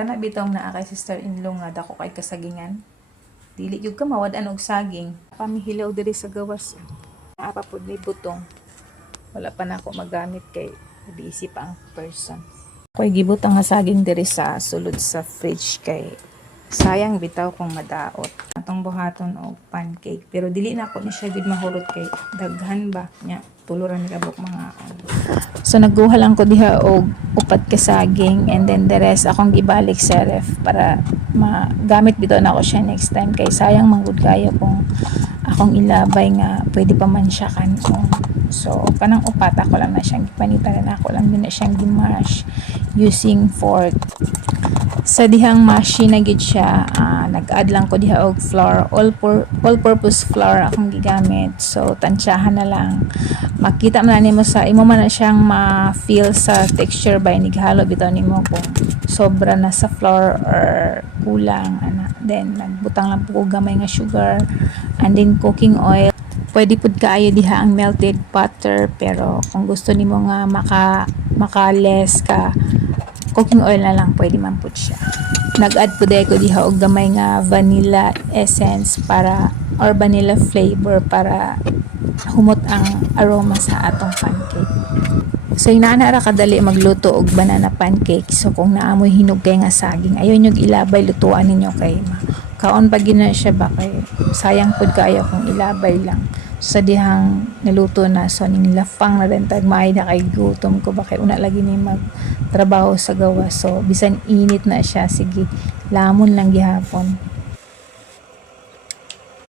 Kana bitong naa kay sister-in-law nga dako kay kasagingan. Dili gyud ka mawad-an og saging. Pamihilaw diri sa gawas. Apa pud ni butong. Wala pa na ako magamit kay busy pa ang person. Ako'y gibutang nga saging diri sa sulod sa fridge kay sayang bitaw kung madaot. Atong buhaton og pancake. Pero dili na ako ni siya gid mahurot kay daghan ba nya tuluran ni kabuk mga So nagguha lang ko diha og upat ka saging and then the rest akong gibalik sa ref para magamit bitaw na ako siya next time kay sayang manggod kaya kung akong ilabay nga pwede pa man siya kanon. So kanang upat ako lang na siyang gipanitan na ako lang din na siyang gimash using fork. Sa dihang mashi na gid siya, nag-add lang ko diha og flour, all-purpose flour akong gigamit. So tansyahan na lang. Makita man nimo sa imo man na siyang ma-feel sa texture by nighalo bitaw nimo kung sobra na sa flour or kulang ana. Then nagbutang lang po ko gamay nga sugar and then cooking oil. Pwede pud kaayo diha ang melted butter pero kung gusto nimo nga maka-less ka cooking oil na lang pwede man pud siya. Nag-add pud ko diha og gamay nga vanilla essence para or vanilla flavor para humot ang aroma sa atong pancake. So inaana ra kadali magluto og banana pancake. So kung naamoy hinog kay nga saging, ayo nyo ilabay lutuan ninyo kay kaon pa gina siya ba kay sayang pud kaayo kung ilabay lang. Sa dihang naluto na so ning lafang na rin tag maay na kay gutom ko ba kay una lagi ni magtrabaho sa gawas. So bisan init na siya sige lamon lang gihapon.